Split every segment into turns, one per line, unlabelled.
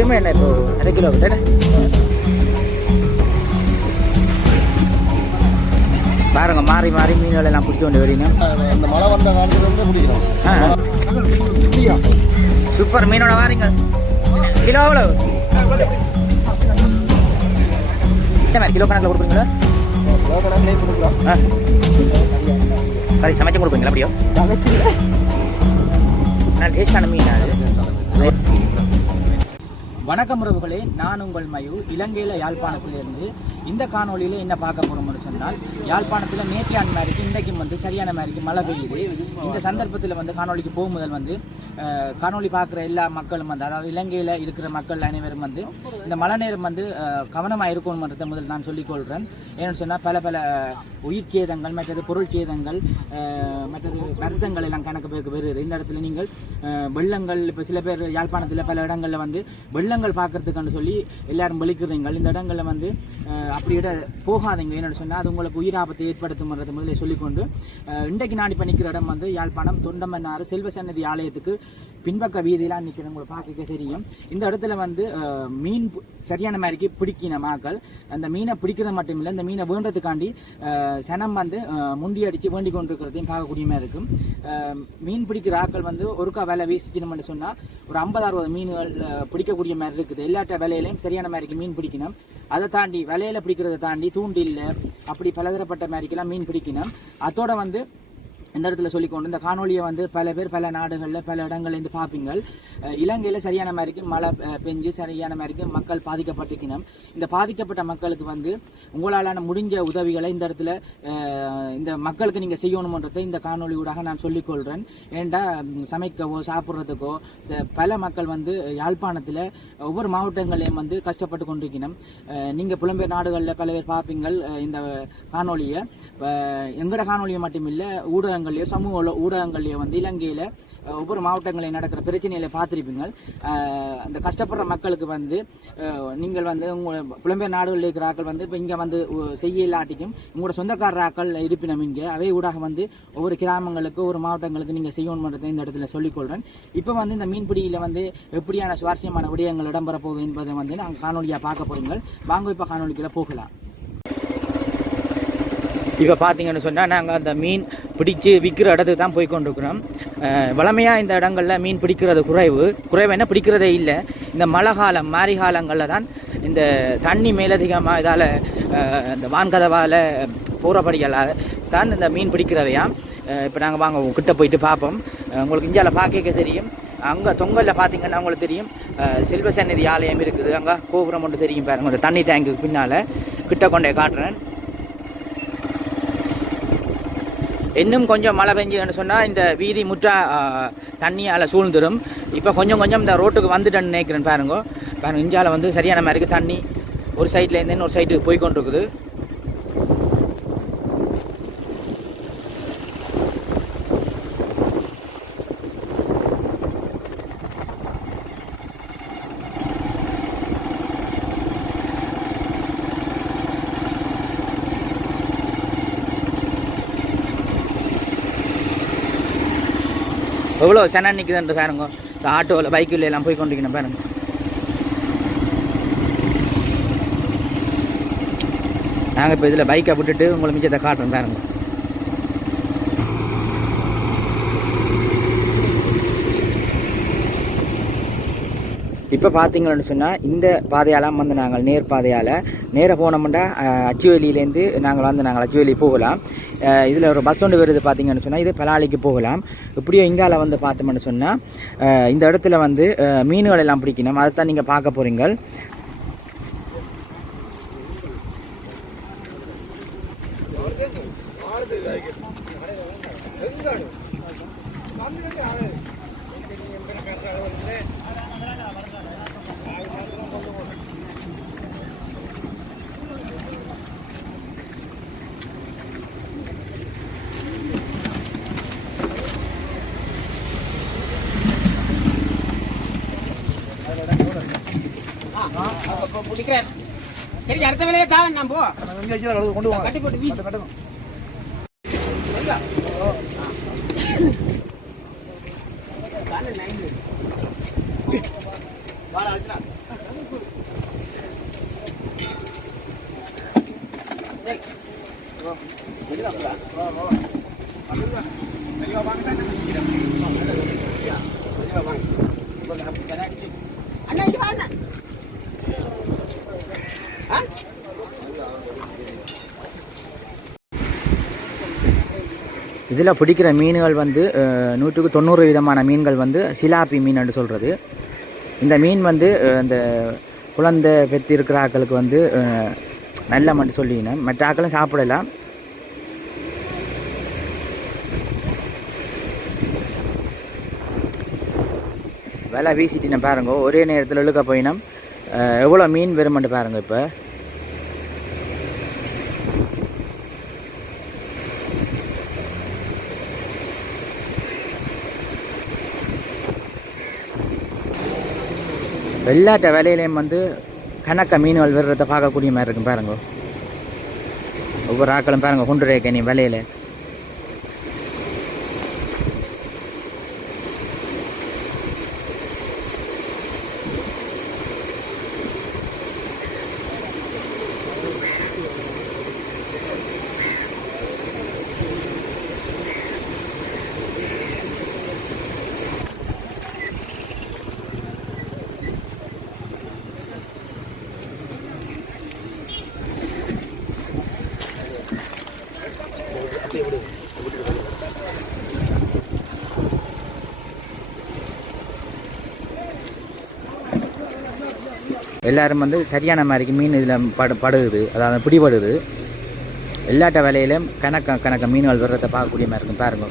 இதுமே என்ன இப்போ அரை கிலோ கிட்ட பாருங்க மாறி மாறி மீன்கள் எல்லாம் பிடிச்சி கொண்டு வரீங்க
அந்த மழை வந்த காலத்துல இருந்து பிடிக்கிறோம்.
சூப்பர் மீனோட வாரீங்க கிலோ எவ்வளோ மாதிரி கிலோ கணக்கில் கொடுக்குறீங்களா ஆ சரி சமைச்சு கொடுப்பீங்களா அப்படியோ நான் டேஸ்டான மீன் அது வணக்கம் உறவுகளே நான் உங்கள் மயு இலங்கையில் யாழ்ப்பாணத்திலிருந்து. இந்த காணொலியில் என்ன பார்க்க போகிறோம்னு சொன்னால் யாழ்ப்பாணத்தில் நேற்றையான மாதிரிக்கு இன்றைக்கும் வந்து சரியான மாதிரிக்கு மழை பெய்யுது. இந்த சந்தர்ப்பத்தில் வந்து காணொளிக்கு போகும் முதல் வந்து காணொலி காணொளி பார்க்குற எல்லா மக்களும் வந்து அதாவது இலங்கையில் இருக்கிற மக்கள் அனைவரும் வந்து இந்த மழை நேரம் வந்து கவனமாக இருக்கணும்ன்றதை முதல் நான் சொல்லிக்கொள்கிறேன் ஏன்னு சொன்னால் பல பல உயிர் சேதங்கள் மற்றது பொருள் சேதங்கள் மற்றது வருத்தங்கள் எல்லாம் கணக்கு பேருக்கு வருது. இந்த இடத்துல நீங்கள் வெள்ளங்கள் இப்போ சில பேர் யாழ்ப்பாணத்தில் பல இடங்களில் வந்து வெள்ளங்கள் பார்க்கறதுக்குன்னு சொல்லி எல்லாரும் வெளிக்கிறீங்க இந்த இடங்களில் வந்து அஹ், அப்படி இட போகாதீங்க என்னென்னு சொன்னால் அது உங்களுக்கு உயிர் ஆபத்தை ஏற்படுத்தும்ன்றதை முதல்ல சொல்லிக்கொண்டு இன்றைக்கு நான் இப்போ நிற்கிற இடம் வந்து யாழ்ப்பாணம் தொண்டமன்னாறு செல்வ சன்னதி ஆலயத்துக்கு பின்பக்க வீதியெல்லாம் நிற்கிறது உங்களுக்கு பார்க்க தெரியும். இந்த இடத்துல வந்து மீன் சரியான மாதிரிக்கு பிடிக்கின மாக்கள். அந்த மீனை பிடிக்கிறது மட்டும் இல்லை இந்த மீனை வேண்டதுக்காண்டி சனம் வந்து முண்டி அடித்து வேண்டி கொண்டிருக்கிறதையும் பார்க்கக்கூடிய மாதிரி இருக்கும். மீன் பிடிக்கிற ஆக்கள் வந்து ஒருக்கா வேலை வீசிக்கணும்னு சொன்னால் ஒரு ஐம்பது அறுபது மீன்கள் பிடிக்கக்கூடிய மாதிரி இருக்குது. எல்லாட்ட வேலையிலையும் சரியான மாதிரிக்கு மீன் பிடிக்கணும். அதை தாண்டி வலையில் பிடிக்கிறத தாண்டி தூண்டில் அப்படி பலதரப்பட்ட மாதிரிக்கெல்லாம் மீன் பிடிக்கணும். அதோட வந்து இந்த இடத்துல சொல்லிக்கொண்டு இந்த காணொலியை வந்து பல பேர் பல நாடுகளில் பல இடங்களில் இருந்து பார்ப்பீங்க இலங்கையில் சரியான மாதிரிக்கு மழை பெஞ்சு சரியான மாதிரிக்கு மக்கள் பாதிக்கப்பட்டிருக்கணும். இந்த பாதிக்கப்பட்ட மக்களுக்கு வந்து உங்களாலான முடிஞ்ச உதவிகளை இந்த இடத்துல இந்த மக்களுக்கு நீங்கள் செய்யணுமன்றதை இந்த காணொலி ஊடாக நான் சொல்லிக்கொள்கிறேன் ஏன்டா சமைக்கவோ சாப்பிட்றதுக்கோ பல மக்கள் வந்து யாழ்ப்பாணத்தில் ஒவ்வொரு மாவட்டங்களையும் வந்து கஷ்டப்பட்டு கொண்டிருக்கணும். நீங்கள் புலம்பெயர் நாடுகளில் பல பேர் பார்ப்பீங்கள் இந்த காணொலியை எங்கட காணொலியை மட்டும் இல்லை ஊடகங்கள்லையோ சமூக ஊடகங்கள்லையோ வந்து இலங்கையில் ஒவ்வொரு மாவட்டங்களில் நடக்கிற பிரச்சனைகளை பார்த்துருப்பீங்க அந்த கஷ்டப்படுற மக்களுக்கு வந்து நீங்கள் வந்து உங்கள் புலம்பெயர் நாடுகளில் இருக்கிற ஆக்கள் வந்து இப்போ இங்கே வந்து செய்ய இல்லாட்டிக்கும் உங்களோட சொந்தக்காரர் ஆக்கள் இருப்பினம் இங்கே அவை ஊடாக வந்து ஒவ்வொரு கிராமங்களுக்கு ஒரு மாவட்டங்களுக்கு நீங்கள் செய்யணுன்றதை இந்த இடத்துல சொல்லிக்கொள்கிறேன் இப்போ வந்து இந்த மீன்பிடியில் வந்து எப்படியான சுவாரஸ்யமான விடயங்கள் இடம்பெற போகுது என்பதை வந்து நாங்கள் காணொலியாக பார்க்க போகிறீங்கள் வாங்க இப்போ காணொலிக்குள்ளே போகலாம். இப்போ பார்த்தீங்கன்னு சொன்னால் நாங்கள் அந்த மீன் பிடிச்சி விற்கிற இடத்துக்கு தான் போய் கொண்டிருக்கிறோம். வளமையாக இந்த இடங்களில் மீன் பிடிக்கிறது குறைவு. குறைவு என்ன? பிடிக்கிறதே இல்லை. இந்த மழை காலம் மாரி காலங்களில் தான் இந்த தண்ணி மேலதிகமாக இதால் இந்த வான்கதவால் போகிறபடிகளால் தான் இந்த மீன் பிடிக்கிறதையாம் இப்போ நாங்கள் வாங்க கிட்ட போயிட்டு பார்ப்போம் உங்களுக்கு இந்தியாவில் பார்க்க தெரியும். அங்கே தொங்கலில் பார்த்தீங்கன்னா உங்களுக்கு தெரியும். அஹ் செல்வ சந்நிதி ஆலயம் இருக்குது. அங்கே கோபுரம் ஒன்று தெரியும் பாருங்கள் அந்த தண்ணி டேங்குக்கு பின்னால். கிட்ட கொண்டே காட்டுறேன். இன்னும் கொஞ்சம் மழை பெஞ்சுன்னு சொன்னால் இந்த வீதி முற்றா தண்ணியால் சூழ்ந்துடும் இப்போ கொஞ்சம் கொஞ்சம் இந்த ரோட்டுக்கு வந்துட்டேன்னு நினைக்கிறேன் பாருங்க. பாருங்கள் இஞ்சால வந்து சரியான மாதிரி இருக்குது தண்ணி ஒரு சைட்லேருந்து இன்னொரு சைட்டுக்கு போய் கொண்டிருக்குது எவ்வளோ சென்னை நிற்குதுன்ற பாருங்க. இந்த ஆட்டோவில் பைக்கில் எல்லாம் போய் கொண்டிருக்கணும் பாருங்க. நாங்கள் இப்போ இதில் பைக்கை விட்டுட்டு உங்களை மிச்சத்தை காட்டுறோம் பாருங்க. இப்போ பார்த்தீங்கன்னு சொன்னால் இந்த பாதையாலாம் வந்து நாங்கள் நேர் பாதையால் நேராக போனோம்னா அச்சுவேலியிலேருந்து நாங்கள் வந்து நாங்கள் அச்சுவேலி போகலாம். இதில் ஒரு பஸ் ஒன்று வருது பார்த்தீங்கன்னு சொன்னால் இது பலாலிக்கு போகலாம். இப்படியோ இங்கால வந்து பார்த்தோம்னு சொன்னால் இந்த இடத்துல வந்து அஹ், மீன்கள் எல்லாம் பிடிக்கணும். அதை தான் நீங்கள் பார்க்க போகிறீங்க
கட்டி வச்சு அளவு
கொண்டு வாங்க.
கட்டி போட்டு வீசு. கட்டணும். அண்ணா இங்க வாங்க.
இதில் பிடிக்கிற மீன்கள் வந்து நூற்றுக்கு தொண்ணூறு விதமான மீன்கள் வந்து சிலாப்பி மீன் என்று சொல்கிறது இந்த மீன் வந்து அந்த குழந்தை பெற்று இருக்கிற ஆக்களுக்கு வந்து நல்ல மட்டும் சொல்லினேன். மற்ற ஆக்களும் சாப்பிடலாம். விலை வீசிட்டின பாருங்க. ஒரே நேரத்தில் இழுக்க போயினோம் எவ்வளோ மீன் வருமென்று பாருங்க இப்போ. வெள்ளாட்ட வேலையிலையும் வந்து கணக்க மீன்கள் விடுறத பார்க்கக்கூடிய மாதிரி இருக்கும் பாருங்க. ஒவ்வொரு ஆக்களும் பாருங்க கொண்டு ரேக்க நீ விலையில. எல்லாரும் வந்து சரியான மாதிரிக்கு மீன் இதில் படு படுகுது. அதாவது பிடிபடுது. எல்லாட்ட வேலையிலும் கணக்க கணக்க மீன்கள் வர்றதை பார்க்கக்கூடிய மாதிரி இருக்கும். பாருங்க.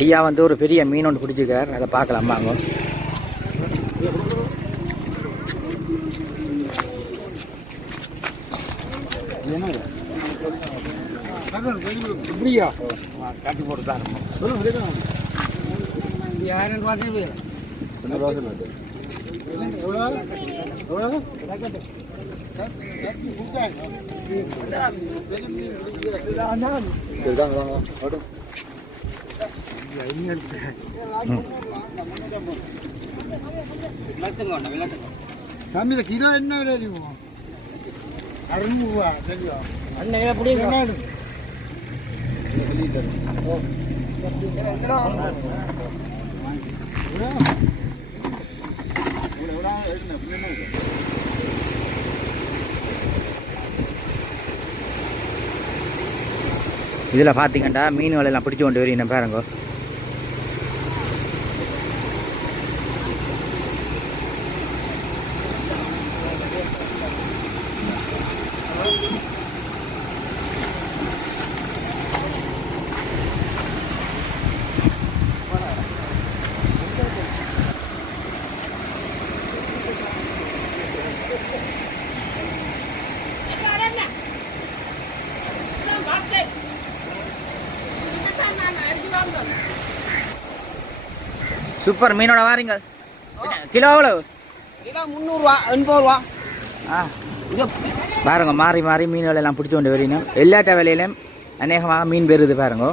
ஐயா வந்து ஒரு பெரிய மீன் ஒன்று பிடிச்சிருக்கார் அதை பார்க்கலாம் வாங்க
இப்படியா
காட்டி போட்டு தான்
யாருன்னு பார்த்தீங்க
தம்பி இந்த கிலோ என்ன விலை இருக்கும் அறுநூறுவா தெரியும்?
அண்ணன் எப்படி என்ன
இதில் பார்த்தீங்கன்னா மீன் வலையெல்லாம் பிடிச்சி கொண்டு வரீங்க பாருங்க. சூப்பர். மீனோட வாரீங்க. கிலோ எவ்வளவு?
கிலோ முந்நூறுரூவா எண்பதுரூவா.
ஆ. பாருங்க மாறி மாறி மீன்கள் எல்லாம் பிடிச்சி கொண்டு வரீங்க. எல்லாட்ட வேலையிலும் அநேகமாக மீன் பெறுது பாருங்க.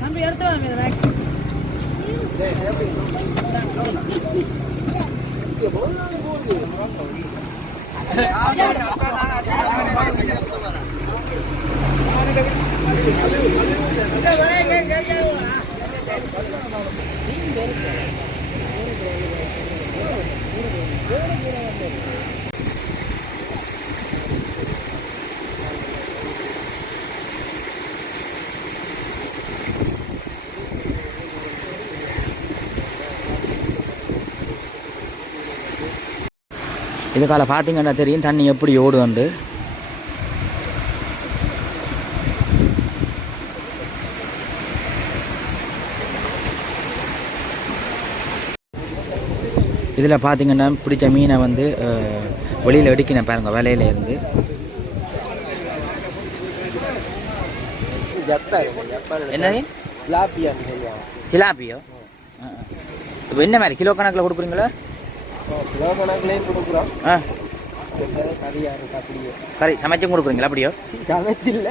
நம்ம எடுத்து நீங்க இதுக்கால பார்த்தீங்கன்னா தெரியும் தண்ணி எப்படி ஓடுதுண்டு இதில் பார்த்தீங்கன்னா பிடிச்ச மீனை வந்து வெளியில் எடுக்கினேன் பாருங்க வலையில இருந்து. என்னது? சிலாப்பியோ இப்போ என்ன மாதிரி கிலோ கணக்கில் கொடுக்குறீங்களா?
கிலோ கணக்குலேயும் கொடுக்குறோம்
ஆ.
கறியா இருக்கு அப்படியே
சமைச்சும் கொடுக்குறீங்களா அப்படியோ?
சமைச்சில்ல.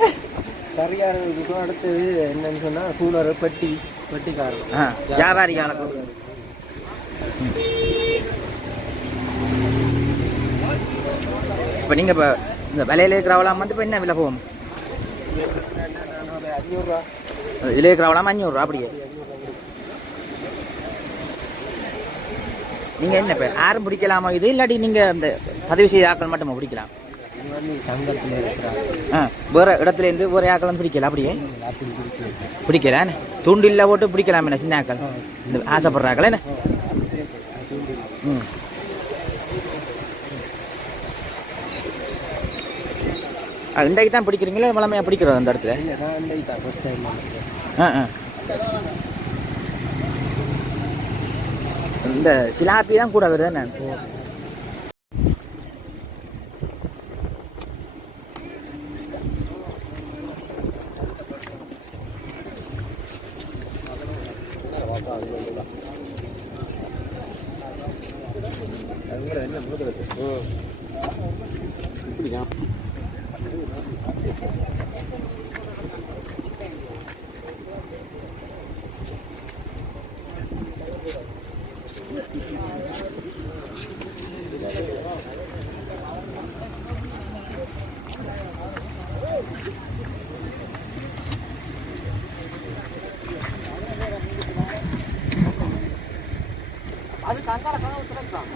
கறியா இருக்கும் அடுத்தது என்னன்னு சொன்னா கூலர் பெட்டி பெட்டிக்காரர்.
ஆ வியாபாரிகால கொடுக்குறீங்க. இப்போ நீங்கள் இப்போ இந்த விலையில இருக்கிறவலாம் வந்து இப்போ என்ன விலை போகும்? இதில் இருக்கிறவலாம் அஞ்சூறுரூவா அப்படியே. நீங்கள் என்ன இப்போ யாரும் பிடிக்கலாமா இது இல்லாட்டி நீங்கள் இந்த பதிவு செய்த ஆட்கள் மட்டுமா பிடிக்கலாம். ஆ வேறு இடத்துலேருந்து வேறு ஆட்கள் வந்து பிடிக்கல அப்படியே? பிடிக்கல தூண்டில்ல போட்டு பிடிக்கலாம் என்ன சின்ன ஆட்கள்? இந்த ஆசைப்படுறாக்கள் என்ன? ம். இன்றைக்கு தான் பிடிக்கிறீங்களா வளமையாக பிடிக்கிறோம் அந்த இடத்துல?
இல்லை
ஆ ஆ. இந்த சிலாப்பி தான் கூட வருது என்ன
அதுக்கு அங்கால கதவு திறக்கிறாங்க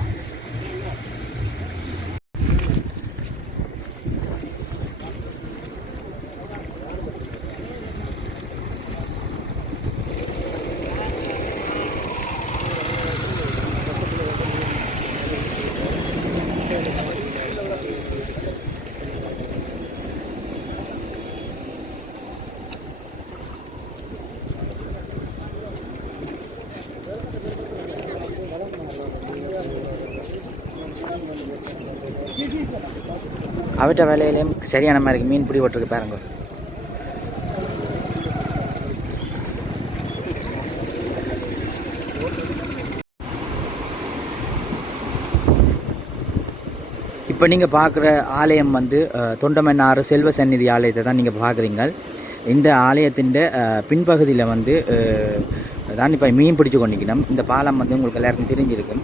அவட்ட வேலையிலையும் சரியான மாதிரி மீன் பிடி போட்டிருக்கு பாருங்க. இப்போ நீங்கள் பார்க்குற ஆலயம் வந்து தொண்டமன்னாறு செல்வ சந்நிதி ஆலயத்தை தான் நீங்கள் பார்க்குறீங்க. இந்த ஆலயத்தின் பின்பகுதியில் வந்து தான் இப்போ மீன் பிடிச்சி கொண்டிக்கணும் இந்த பாலம் வந்து உங்களுக்கு எல்லாருக்கும் தெரிஞ்சிருக்கும்.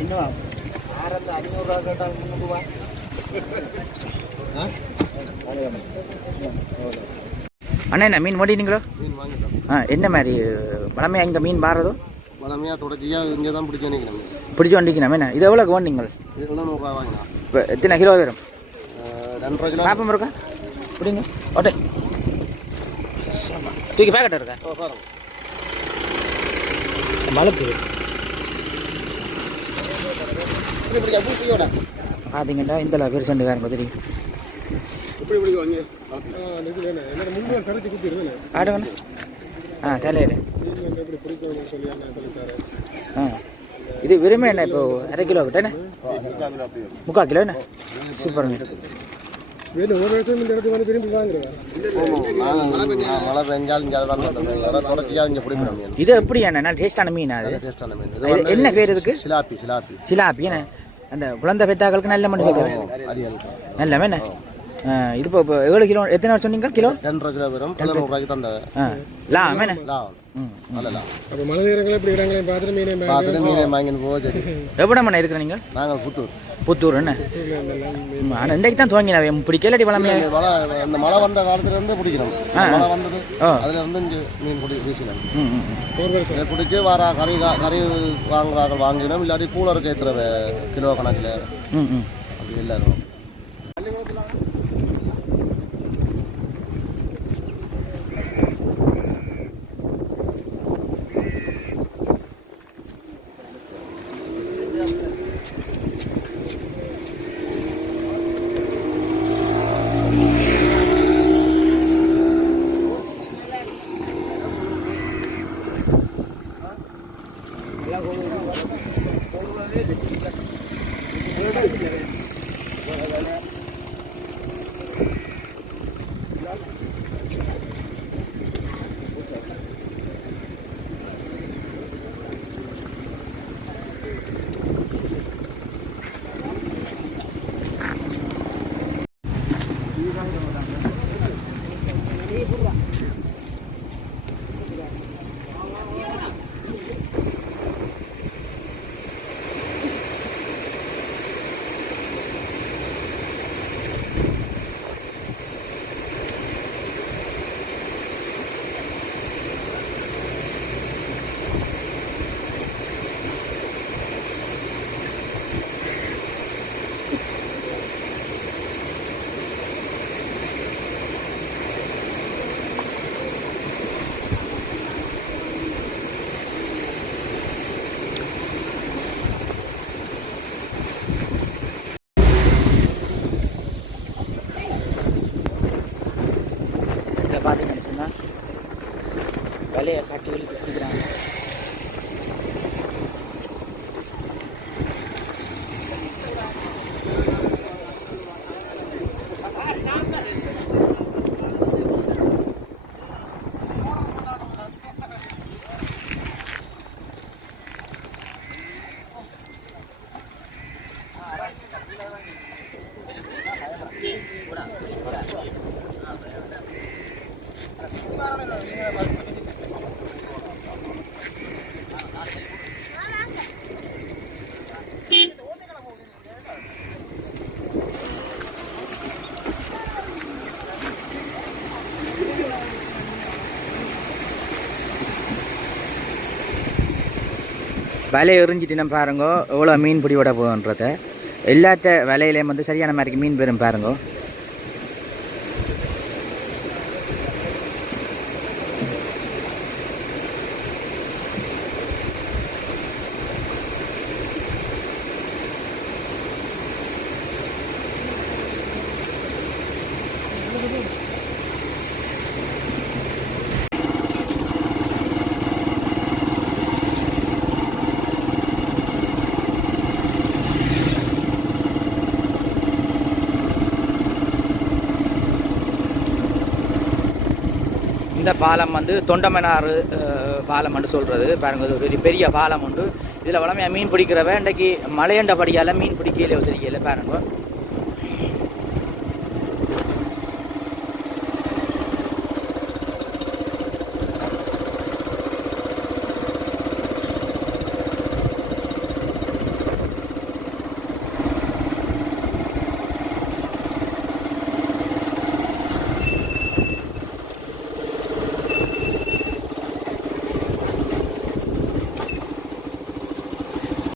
இன்னும்
ஆறந்த அஞ்சூறுரூவா கேட்டால் முந்நூறுவா
அண்ணா என்ன மீன் ஓட்டினீங்களோ
மீன் வாங்கிட்டோம்
ஆ என்ன மாதிரி வளமையாக இங்கே மீன் பாடுறதோ
வளமையாக தொடர்ச்சியாக இங்கே தான் பிடிச்சி நினைக்கிறேன்
பிடிச்சி வண்டிக்கணும் என்ன? இது எவ்வளோ ஓட்டினீங்கள்
இது நூறுரூவா வாங்கினா.
இப்போ எத்தனை கிலோ வரும்?
ரெண்டரை கிலோ.
இருக்கா பிடிங்க. ஓட்டை. தூக்கி பேக்கெட் இருக்கா?
ஓ அப்படி இப்படியோட
பார்த்தீங்கன்னா இந்த பெருசண்டு வேறு தெரியும் ஆடுங்கண்ணா ஆ தலையில். ஆ. இது விரும்ப என்ன இப்போ? அரை கிலோ கிட்ட என்ன? முக்கால் கிலோ என்ன? சூப்பருங்க.
மழை பெஞ்சாலும் இங்கே தான் தொடர்ச்சியாக இங்கே பிடிக்கிறோம் மீன்
இது எப்படி என்ன டேஸ்டான மீன் அது
டேஸ்டான மீன்
இது என்ன பேர் இதுக்கு
சிலாப்பி சிலாப்பி
சிலாப்பி என்ன அந்த குழந்தை பெத்தாக்களுக்கு நல்ல மணி சொல்கிறேன் நல்ல என்ன இது இப்போ இப்போ எவ்வளோ கிலோ எத்தனை வருஷம் சொன்னீங்க கிலோ
ரெண்டரை கிலோ வரும் ரூபாய்க்கு தந்த
லாம் என்ன
அப்போ மழை நேரங்களில் இப்படி இடங்களையும் பார்த்துட்டு மீனை
பார்த்துட்டு மீனை வாங்கின்னு போக சரி
எவ்வளோ மணி இருக்கிற நீங்கள்
நாங்கள் புத்தூர்
புத்தூர் என்ன ஆனால் இன்றைக்கு தான் துவங்கினா பிடிக்கலடி வளமையா.
இங்க மழை அந்த மழை வந்த காலத்துல இருந்து பிடிக்கிறோம் மழை வந்தது. அதுல வந்து இங்க மீன் பிடி வீசினாங்க பிடிச்சி வர கறி கறி வாங்குறாங்க வாங்கினோம். இல்லாட்டி கூலருக்கு ஏற்றுற கிலோ கணக்கில்.
ம் ம்.
அப்படி எல்லாரும்
வலை எறிஞ்சிட்டு பாருங்கோ. எவ்வளோ மீன் பிடி விட போகுன்றத. எல்லாத்த வலையிலையும் வந்து சரியான மாதிரி மீன் பெறும் பாருங்கோ. இந்த பாலம் வந்து தொண்டமனாறு பாலம் பாலம்னு சொல்கிறது பாருங்கள் இது ஒரு பெரிய பாலம் உண்டு இதில் வளமையாக மீன் பிடிக்கிறவ இன்றைக்கு மலையண்டபடியால் மீன் பிடிக்கல தெரியல பாருங்கள்